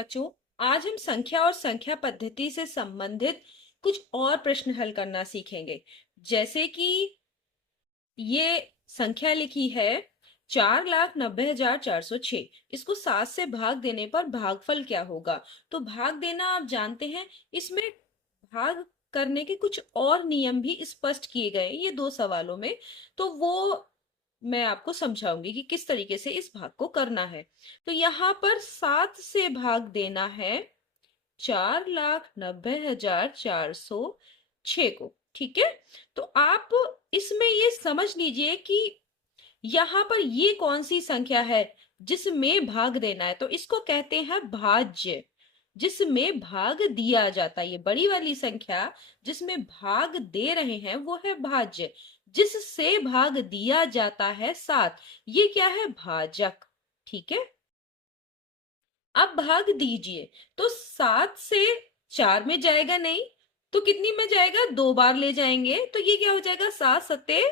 बच्चों, आज हम संख्या और संख्या पद्धति से संबंधित कुछ और प्रश्न हल करना सीखेंगे। जैसे कि ये संख्या लिखी है 4,90,406। इसको 7 से भाग देने पर भागफल क्या होगा? तो भाग देना आप जानते हैं। इसमें भाग करने के कुछ और नियम भी स्पष्ट किए गए ये दो सवालों में। तो वो मैं आपको समझाऊंगी कि किस तरीके से इस भाग को करना है। तो यहाँ पर 7 से भाग देना है 4,90,406 को। ठीक है। तो आप इसमें ये समझ लीजिए कि यहाँ पर ये कौन सी संख्या है जिसमें भाग देना है। तो इसको कहते हैं भाज्य, जिसमें भाग दिया जाता है। ये बड़ी वाली संख्या जिसमें भाग दे रहे हैं वो है भाज्य, जिससे भाग दिया जाता है 7। ये क्या है? भाजक। ठीक है। अब भाग दीजिए तो 7 से 4 में जाएगा नहीं, तो कितनी में जाएगा? 2 बार ले जाएंगे तो ये क्या हो जाएगा? 7 सत्ते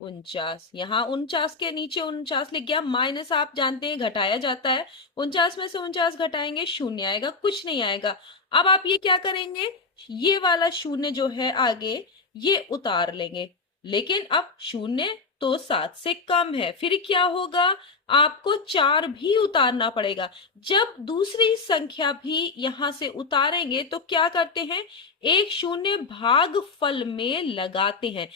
49। यहाँ 49 के नीचे 49 लिख गया। माइनस आप जानते हैं घटाया जाता है। 49 में से 49 घटाएंगे, शून्य आएगा, कुछ नहीं आएगा। अब आप ये क्या करेंगे? ये वाला शून्य जो है आगे ये उतार लेंगे। लेकिन अब शून्य तो 7 से कम है, फिर क्या होगा? आपको 4 भी उतारना पड़ेगा। जब दूसरी संख्या भी यहां से उतारेंगे तो क्या करते हैं? एक शून्य भागफल में लगाते हैं।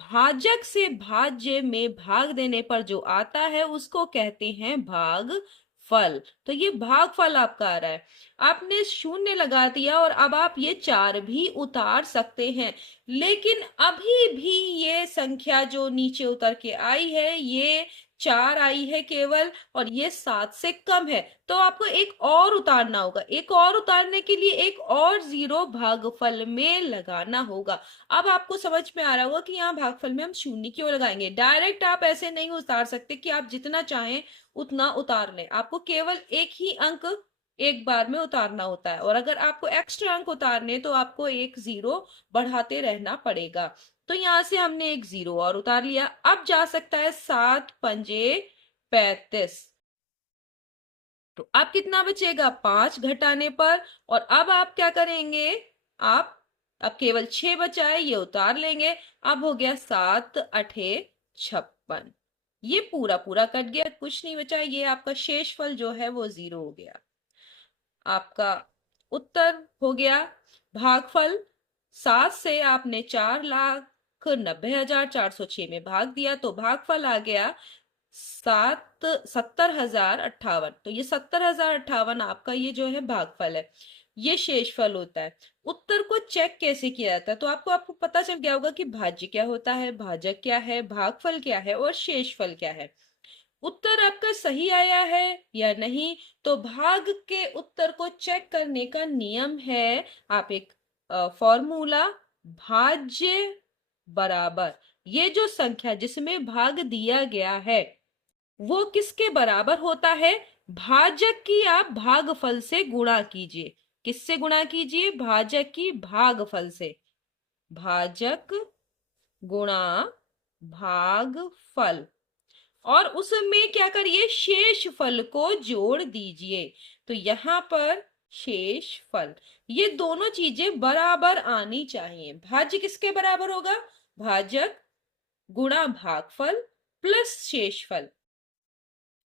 भाजक से भाज्य में भाग देने पर जो आता है उसको कहते हैं भागफल। तो ये भागफल आपका आ रहा है। आपने शून्य लगा दिया और अब आप ये 4 भी उतार सकते हैं। लेकिन अभी भी ये संख्या जो नीचे उतर के आई है ये 4 आई है केवल, और ये 7 से कम है। तो आपको एक और उतारना होगा। एक और उतारने के लिए एक और 0 भागफल में लगाना होगा। अब आपको समझ में आ रहा होगा कि यहाँ भागफल में हम शून्य क्यों लगाएंगे। डायरेक्ट आप ऐसे नहीं उतार सकते कि आप जितना चाहें उतना उतार लें। आपको केवल एक ही अंक एक बार में उतारना होता है, और अगर आपको एक्स्ट्रा अंक उतारने तो आपको एक 0 बढ़ाते रहना पड़ेगा। तो यहां से हमने एक 0 और उतार लिया। अब जा सकता है 7 पंजे 35। तो अब कितना बचेगा? 5 घटाने पर। और अब आप क्या करेंगे? आप अब केवल 6 बचा है, ये उतार लेंगे। अब हो गया 7 अठे 56। ये पूरा पूरा कट गया, कुछ नहीं बचा। ये आपका शेषफल जो है वो 0 हो गया। आपका उत्तर हो गया भागफल। 7 से आपने 4,90,406 में भाग दिया तो भागफल आ गया 70,058। तो ये 70,058 आपका ये जो है भागफल है। ये शेषफल होता है। उत्तर को चेक कैसे किया जाता है? तो आपको पता चल गया होगा कि भाज्य क्या होता है, भाजक क्या है, भागफल क्या है और शेषफल क्या है। उत्तर आपका सही आया है या नहीं? तो भाग के उत्तर को चेक करने का नियम है, आप एक फॉर्मूला, भाज्य बराबर ये जो संख्या जिसमें भाग दिया गया है वो किसके बराबर होता है? भाजक की आप भागफल से गुणा कीजिए। किससे गुणा कीजिए? भाजक की भागफल से। भाजक गुणा भागफल। और उसमें क्या करिए? शेषफल को जोड़ दीजिए। तो यहां पर शेषफल, ये दोनों चीजें बराबर आनी चाहिए। भाज्य किसके बराबर होगा? भाजक गुणा भागफल प्लस शेषफल।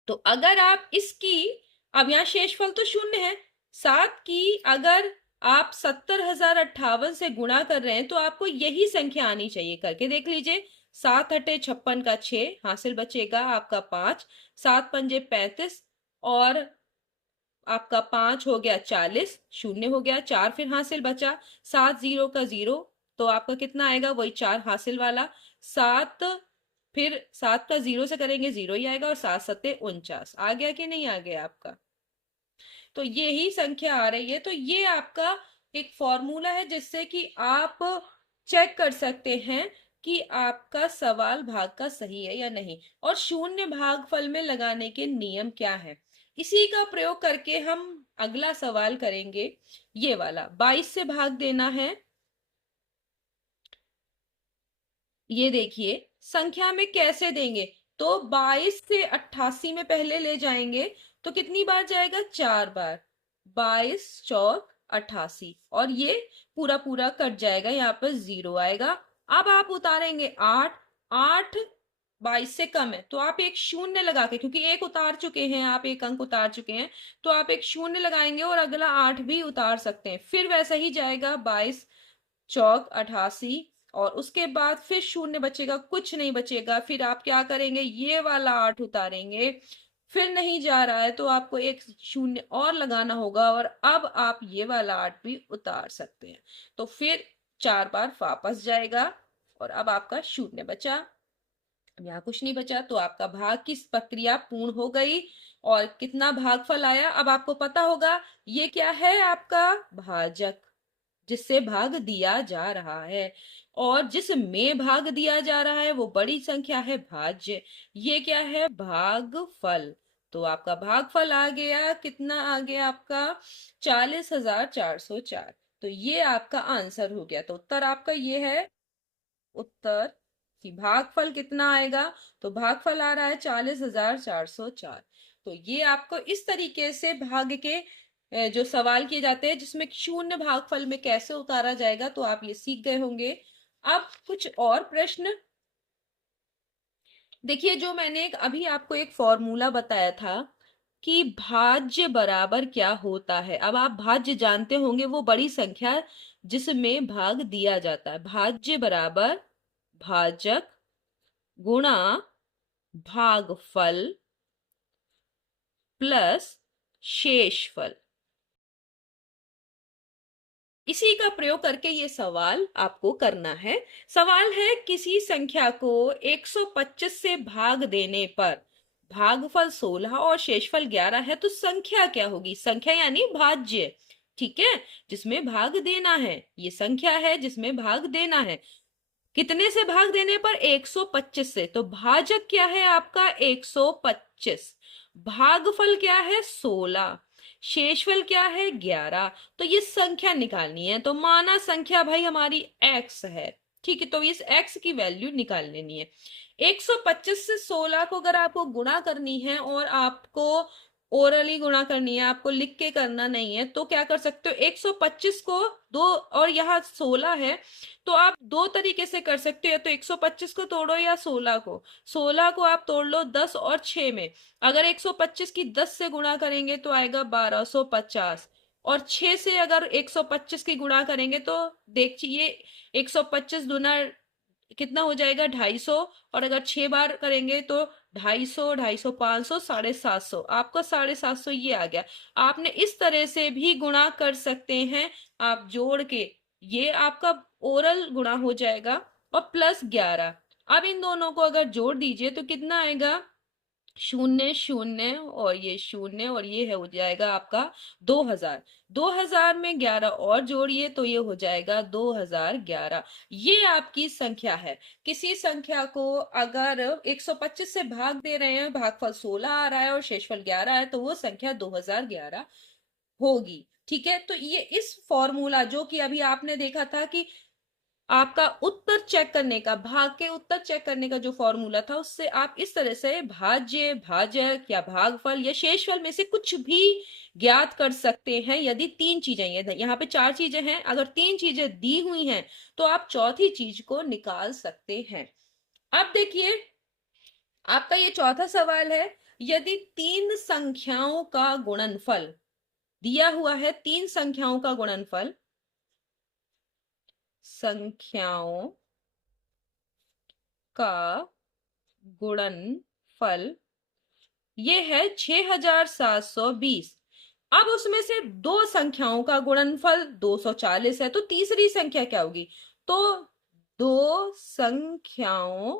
तो अगर आप इसकी, अब यहाँ शेषफल तो शून्य है, 7 की अगर आप 70,058 से गुणा कर रहे हैं तो आपको यही संख्या आनी चाहिए। करके देख लीजिए। 7 अट्ठे 56 का 6 हासिल बचेगा आपका 5। 7 पंजे 35 और आपका 5 हो गया 40, शून्य हो गया 4 फिर हासिल बचा। 7 0 का 0 तो आपका कितना आएगा? वही 4 हासिल वाला। 7 फिर 7 का 0 से करेंगे 0 ही आएगा, और 7 सत्ते 49। आ गया कि नहीं आ गया आपका? तो यही संख्या आ रही है। तो ये आपका एक फॉर्मूला है जिससे कि आप चेक कर सकते हैं कि आपका सवाल भाग का सही है या नहीं, और शून्य भागफल में लगाने के नियम क्या है। इसी का प्रयोग करके हम अगला सवाल करेंगे। ये वाला 22 से भाग देना है। ये देखिए संख्या में कैसे देंगे। तो 22 से 88 में पहले ले जाएंगे तो कितनी बार जाएगा? 4 बार। 22 चौक 88, और ये पूरा पूरा कट जाएगा, यहाँ पर 0 आएगा। अब आप उतारेंगे 8, 8 22 से कम है तो आप एक शून्य लगा के, क्योंकि एक उतार चुके हैं आप, एक अंक उतार चुके हैं, तो आप एक शून्य लगाएंगे और अगला 8 भी उतार सकते हैं। फिर वैसा ही जाएगा 22 चौक 88, और उसके बाद फिर शून्य बचेगा, कुछ नहीं बचेगा। फिर आप क्या करेंगे? ये वाला 8 उतारेंगे, फिर नहीं जा रहा है तो आपको एक शून्य और लगाना होगा, और अब आप ये वाला 8 भी उतार सकते हैं। तो फिर 4 बार वापस जाएगा, और अब आपका शून्य बचा। अब यहाँ कुछ नहीं बचा, तो आपका भाग की प्रक्रिया पूर्ण हो गई। और कितना भागफल आया अब आपको पता होगा। ये क्या है? आपका भाजक, जिससे भाग दिया जा रहा है, और जिसमें भाग दिया जा रहा है वो बड़ी संख्या है, भाज्य। ये क्या है? भागफल। तो आपका भागफल आ गया, कितना आ गया आपका? 40,404। तो ये आपका आंसर हो गया। तो उत्तर आपका ये है। उत्तर कि भागफल कितना आएगा? तो भागफल आ रहा है 40,404। तो ये आपको इस तरीके से भाग के जो सवाल किए जाते हैं जिसमें शून्य भागफल में कैसे उतारा जाएगा, तो आप ये सीख गए होंगे। अब कुछ और प्रश्न देखिए। जो मैंने अभी आपको एक फॉर्मूला बताया था कि भाज्य बराबर क्या होता है, अब आप भाज्य जानते होंगे, वो बड़ी संख्या जिसमें भाग दिया जाता है। भाज्य बराबर भाजक गुणा भागफल प्लस शेषफल। इसी का प्रयोग करके ये सवाल आपको करना है। सवाल है, किसी संख्या को 125 से भाग देने पर भागफल 16 और शेषफल 11 है, तो संख्या क्या होगी? संख्या यानी भाज्य, ठीक है, जिसमें भाग देना है। ये संख्या है जिसमें भाग देना है। कितने से भाग देने पर? 125 से। तो भाजक क्या है आपका? 125। भागफल क्या है? 16। शेषफल क्या है? 11। तो ये संख्या निकालनी है, तो माना संख्या भाई हमारी x है, ठीक है, तो इस x की वैल्यू निकाल लेनी है। 125 से 16 को अगर आपको गुणा करनी है, और आपको ओरली गुणा करनी है, आपको लिख के करना नहीं है, तो क्या कर सकते हो? 125 को दो, और यहाँ 16 है, तो आप दो तरीके से कर सकते हो, या तो 125 को तोड़ो या 16 को। 16 को आप तोड़ लो 10 और 6 में। अगर 125 की 10 से गुणा करेंगे तो आएगा 1250, और 6 से अगर 125 की गुणा करेंगे तो देखिए 125 दुना कितना हो जाएगा? 250, और अगर 6 बार करेंगे तो 250, 250, 500, 750। आपका 750 ये आ गया। आपने इस तरह से भी गुणा कर सकते हैं, आप जोड़ के, ये आपका ओरल गुणा हो जाएगा। और प्लस 11, अब इन दोनों को अगर जोड़ दीजिए तो कितना आएगा? शून्य शून्य और ये शून्य, और ये है हो जाएगा आपका 2000। 2000 में 11 और जोड़िए तो ये हो जाएगा 2011। ये आपकी संख्या है। किसी संख्या को अगर 125 से भाग दे रहे हैं, भागफल 16 आ रहा है और शेषफल 11 है, तो वो संख्या 2011 होगी। ठीक है, तो ये इस फॉर्मूला जो कि अभी आपने देखा था कि आपका उत्तर चेक करने का, भाग के उत्तर चेक करने का जो फॉर्मूला था, उससे आप इस तरह से भाज्य, भाजक या भागफल या शेषफल में से कुछ भी ज्ञात कर सकते हैं। यदि तीन चीजें, यहाँ पे चार चीजें हैं, अगर तीन चीजें दी हुई हैं तो आप चौथी चीज को निकाल सकते हैं। अब देखिए आपका ये चौथा सवाल है, यदि तीन संख्याओं का गुणनफल दिया हुआ है, तीन संख्याओं का गुणनफल, संख्याओं का गुणनफल ये है 6720। अब उसमें से दो संख्याओं का गुणनफल 240 है, तो तीसरी संख्या क्या होगी? तो दो संख्याओं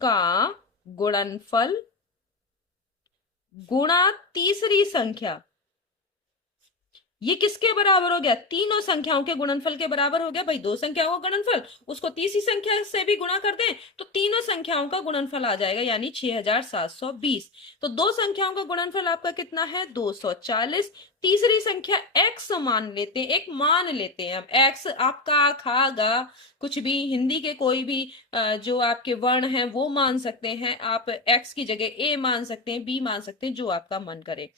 का गुणनफल गुणा तीसरी संख्या, ये किसके बराबर हो गया? तीनों संख्याओं के गुणनफल के बराबर हो गया। भाई दो संख्याओं का गुणनफल, उसको तीसरी संख्या से भी गुणा कर दें तो तीनों संख्याओं का गुणनफल आ जाएगा, यानी 6720। तो दो संख्याओं का गुणनफल आपका कितना है? 240। तीसरी संख्या x मान लेते हैं, एक मान लेते हैं। अब x आपका खागा, कुछ भी हिंदी के कोई भी जो आपके वर्ण हैं वो मान सकते हैं आप। x की जगह a मान सकते हैं, b मान सकते हैं, जो आपका मन करे।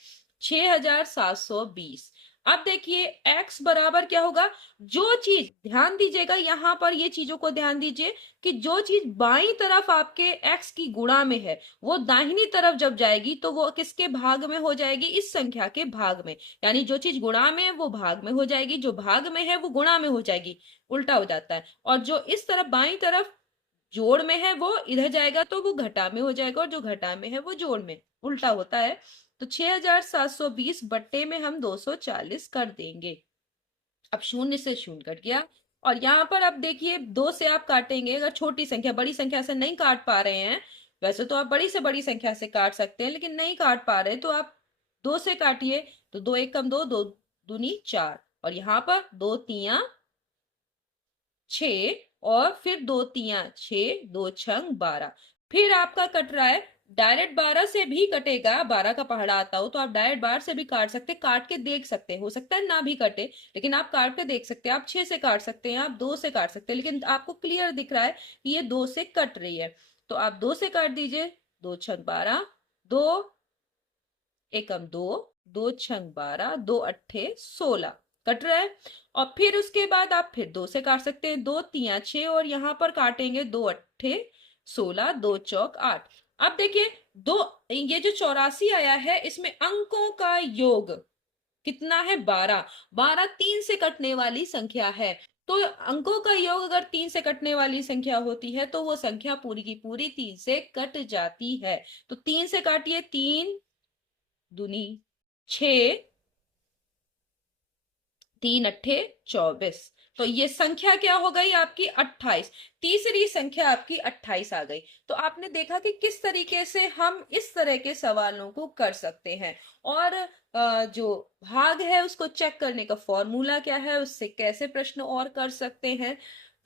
6720। अब देखिए x बराबर क्या होगा? जो चीज, ध्यान दीजिएगा यहां पर, ये चीजों को ध्यान दीजिए कि जो चीज बाईं तरफ आपके x की गुणा में है, वो दाहिनी तरफ जब जाएगी तो वो किसके भाग में हो जाएगी? इस संख्या के भाग में। यानी जो चीज गुणा में है वो भाग में हो जाएगी, जो भाग में है वो गुणा में हो जाएगी, उल्टा हो जाता है। और जो इस तरफ बाईं तरफ जोड़ में है वो इधर जाएगा तो वो घटा में हो जाएगा, और जो घटा में है वो जोड़ में, उल्टा होता है। तो 6720 बट्टे में हम 240 कर देंगे। अब शून्य से शून्य कट गया, और यहां पर अब देखिए दो से आप काटेंगे, अगर छोटी संख्या, बड़ी संख्या से नहीं काट पा रहे हैं, वैसे तो आप बड़ी से बड़ी संख्या से काट सकते हैं, लेकिन नहीं काट पा रहे तो आप दो से काटिए। तो दो एक कम दो, दो दूनी चार, और यहाँ पर दो तिया 6, और फिर दो तिया 6, दो छंग 12। फिर आपका कट रहा है, डायरेक्ट 12 से भी कटेगा, 12 का पहाड़ा आता हो तो आप डायरेक्ट 12 से भी काट सकते हैं, काट के देख सकते हैं, हो सकता है ना भी कटे, लेकिन आप काट के देख सकते हैं। आप 6 से काट सकते हैं, आप 2 से काट सकते हैं, लेकिन आपको क्लियर दिख रहा है कि ये 2 से कट रही है, तो आप 2 से काट दीजिए। दो छंग 12, दो एकम दो, दो छंग 12, दो अट्ठे 16, कट रहा है। और फिर उसके बाद आप फिर दो से काट सकते हैं, दो तिया 6, और यहां पर काटेंगे दो अट्ठे 16, दो चौक 8। अब देखिए दो, ये जो 84 आया है इसमें अंकों का योग कितना है? 12। 12 3 से कटने वाली संख्या है, तो अंकों का योग अगर 3 से कटने वाली संख्या होती है तो वो संख्या पूरी की पूरी 3 से कट जाती है। तो 3 से काटिए, 3 दूनी 6, तीन अट्ठे 24। तो ये संख्या क्या हो गई आपकी? 28। तीसरी संख्या आपकी 28 आ गई। तो आपने देखा कि किस तरीके से हम इस तरह के सवालों को कर सकते हैं, और जो भाग है उसको चेक करने का फॉर्मूला क्या है, उससे कैसे प्रश्न और कर सकते हैं।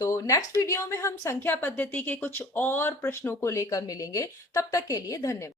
तो नेक्स्ट वीडियो में हम संख्या पद्धति के कुछ और प्रश्नों को लेकर मिलेंगे। तब तक के लिए धन्यवाद।